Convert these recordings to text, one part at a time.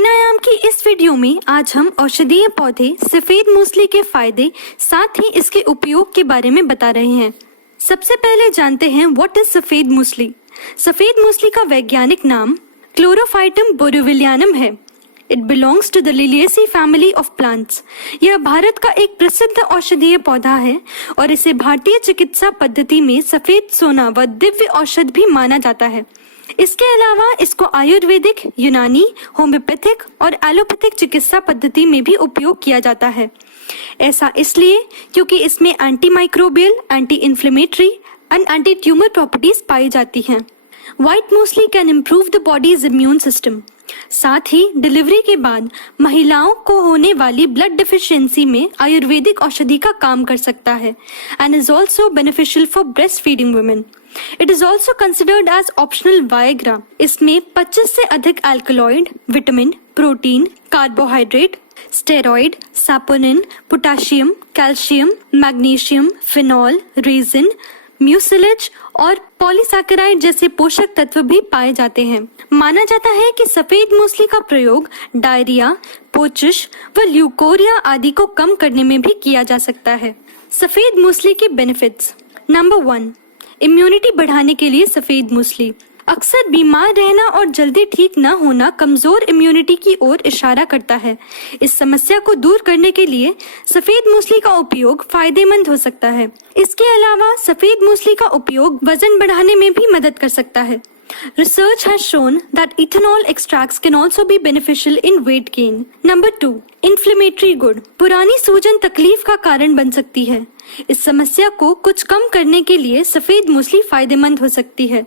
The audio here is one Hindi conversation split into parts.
प्राणायाम की इस वीडियो में आज हम औषधीय पौधे सफेद मूसली के फायदे साथ ही इसके उपयोग के बारे में बता रहे हैं। सबसे पहले जानते हैं व्हाट इज सफेद मूसली। सफेद मूसली का वैज्ञानिक नाम क्लोरोफाइटम बोरोविलियानम है। It belongs to the Liliaceae family of plants. यह भारत का एक प्रसिद्ध औषधीय पौधा है और इसे भारतीय चिकित्सा पद्धति में सफेद सोना व दिव्य औषध भी माना जाता है। इसके अलावा इसको आयुर्वेदिक, यूनानी, होम्योपैथिक और एलोपैथिक चिकित्सा पद्धति में भी उपयोग किया जाता है। ऐसा इसलिए क्योंकि इसमें anti microbial, anti inflammatory and anti tumour properties पाई जाती हैं। White musli can improve the body's immune system. साथ ही डिलीवरी के बाद महिलाओं को होने वाली ब्लड डिफिशियंसी में आयुर्वेदिक औषधि का काम कर सकता है and is also beneficial for breast feeding women. It is also considered as optional Viagra. इसमें 25 से अधिक alkaloid, vitamin, protein, carbohydrate, steroid, saponin, potassium, calcium, magnesium, phenol, resin, mucilage और पॉलीसैकेराइड जैसे पोषक तत्व भी पाए जाते हैं। माना जाता है कि सफेद मूसली का प्रयोग डायरिया, पोचिश व ल्यूकोरिया आदि को कम करने में भी किया जा सकता है। सफेद मूसली के बेनिफिट्स। नंबर 1, इम्यूनिटी बढ़ाने के लिए सफेद मूसली। अक्सर बीमार रहना और जल्दी ठीक न होना कमजोर इम्यूनिटी की ओर इशारा करता है। इस समस्या को दूर करने के लिए सफेद मूसली का उपयोग फायदेमंद हो सकता है। इसके अलावा सफेद मूसली का उपयोग वजन बढ़ाने में भी मदद कर सकता है। Research has shown that ethanol extracts can also be beneficial in weight gain. Number 2, inflammatory गुण। पुरानी सूजन तकलीफ का कारण बन सकती है। इस समस्या को कुछ कम करने के लिए सफेद मूसली फायदेमंद हो सकती है।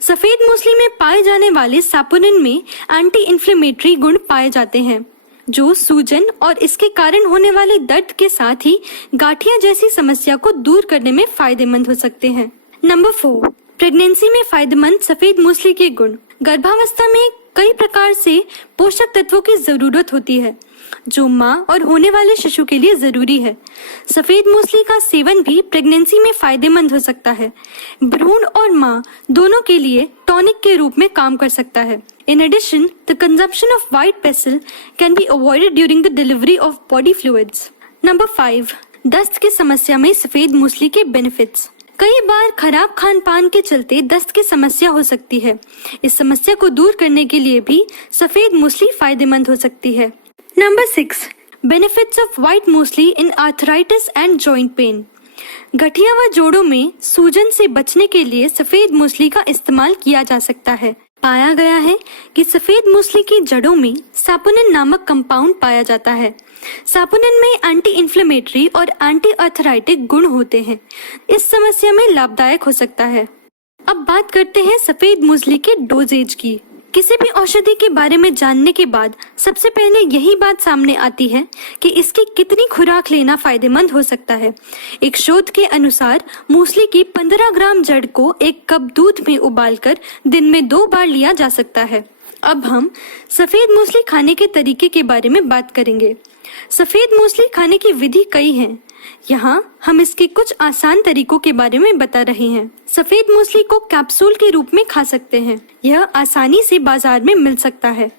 सफेद मूसली में पाए जाने वाले सैपोनिन में एंटी इन्फ्लेमेटरी गुण पाए जाते हैं जो सूजन और इसके कारण होने वाले दर्द के साथ ही गांठिया जैसी समस्या को दूर करने में फायदेमंद हो सकते हैं। नंबर 4, प्रेगनेंसी में फायदेमंद सफेद मूसली के गुण। गर्भावस्था में कई प्रकार से पोषक तत्वों की जरूरत होती है जो माँ और होने वाले शिशु के लिए जरूरी है। सफेद मूसली का सेवन भी प्रेगनेंसी में फायदेमंद हो सकता है। भ्रूण और माँ दोनों के लिए टॉनिक के रूप में काम कर सकता है। In addition, the consumption of white basil can be avoided during the delivery of body fluids. Number 5, दस्त की समस्या में सफेद मूसली के बेनिफिट्स। कई बार खराब खान पान के चलते दस्त की समस्या हो सकती है। इस समस्या को दूर करने के लिए भी सफेद मूसली फायदेमंद हो सकती है। Number 6, benefits of white muesli in arthritis and joint pain. गठिया व जोड़ों में सूजन से बचने के लिए सफेद मूसली का इस्तेमाल किया जा सकता है। पाया गया है कि सफेद मूसली की जड़ों में सैपोनिन नामक कंपाउंड पाया जाता है। सैपोनिन में एंटी इन्फ्लेमेटरी और एंटी आर्थराइटिक गुण होते हैं। इस समस्या में लाभदायक हो सकता है। अब बात करते हैं सफेद मूसली के डोजेज की। किसी भी औषधि के बारे में जानने के बाद सबसे पहले यही बात सामने आती है कि इसकी कितनी खुराक लेना फायदेमंद हो सकता है। एक शोध के अनुसार मूसली की 15 ग्राम जड़ को 1 कप दूध में उबालकर दिन में 2 बार लिया जा सकता है। अब हम सफेद मूसली खाने के तरीके के बारे में बात करेंगे। सफेद मूसली खाने की विधि कई हैं। यहाँ हम इसके कुछ आसान तरीकों के बारे में बता रहे हैं। सफेद मूसली को कैप्सूल के रूप में खा सकते हैं। यह आसानी से बाजार में मिल सकता है।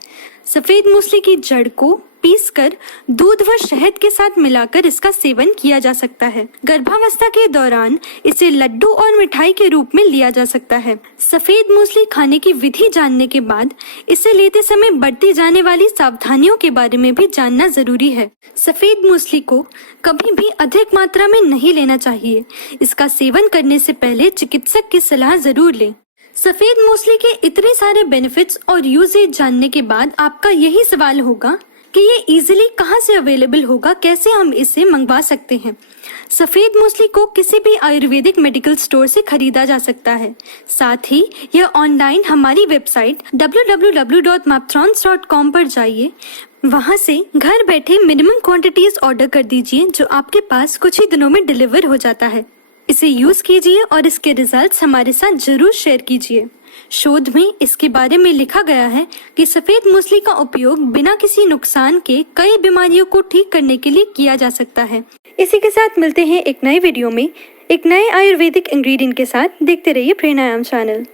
सफेद मूसली की जड़ को पीसकर दूध व शहद के साथ मिलाकर इसका सेवन किया जा सकता है। गर्भावस्था के दौरान इसे लड्डू और मिठाई के रूप में लिया जा सकता है। सफेद मूसली खाने की विधि जानने के बाद इसे लेते समय बढ़ती जाने वाली सावधानियों के बारे में भी जानना जरूरी है। सफेद मूसली को कभी भी अधिक मात्रा में नहीं लेना चाहिए। इसका सेवन करने से पहले चिकित्सक की सलाह जरूर लें। सफेद मूसली के इतने सारे बेनिफिट्स और यूजेज जानने के बाद आपका यही सवाल होगा कि ये इजीली कहाँ से अवेलेबल होगा, कैसे हम इसे मंगवा सकते हैं। सफेद मूसली को किसी भी आयुर्वेदिक मेडिकल स्टोर से खरीदा जा सकता है। साथ ही यह ऑनलाइन हमारी वेबसाइट www.maptrons.com पर जाइए। वहां से घर बैठे मिनिमम क्वांटिटीज ऑर्डर कर दीजिए जो आपके पास कुछ ही दिनों में डिलीवर हो जाता है। इसे यूज कीजिए और इसके रिजल्ट्स हमारे साथ जरूर शेयर कीजिए। शोध में इसके बारे में लिखा गया है कि सफेद मूसली का उपयोग बिना किसी नुकसान के कई बीमारियों को ठीक करने के लिए किया जा सकता है। इसी के साथ मिलते हैं एक नए वीडियो में एक नए आयुर्वेदिक इंग्रेडिएंट के साथ। देखते रहिए प्राणायाम चैनल।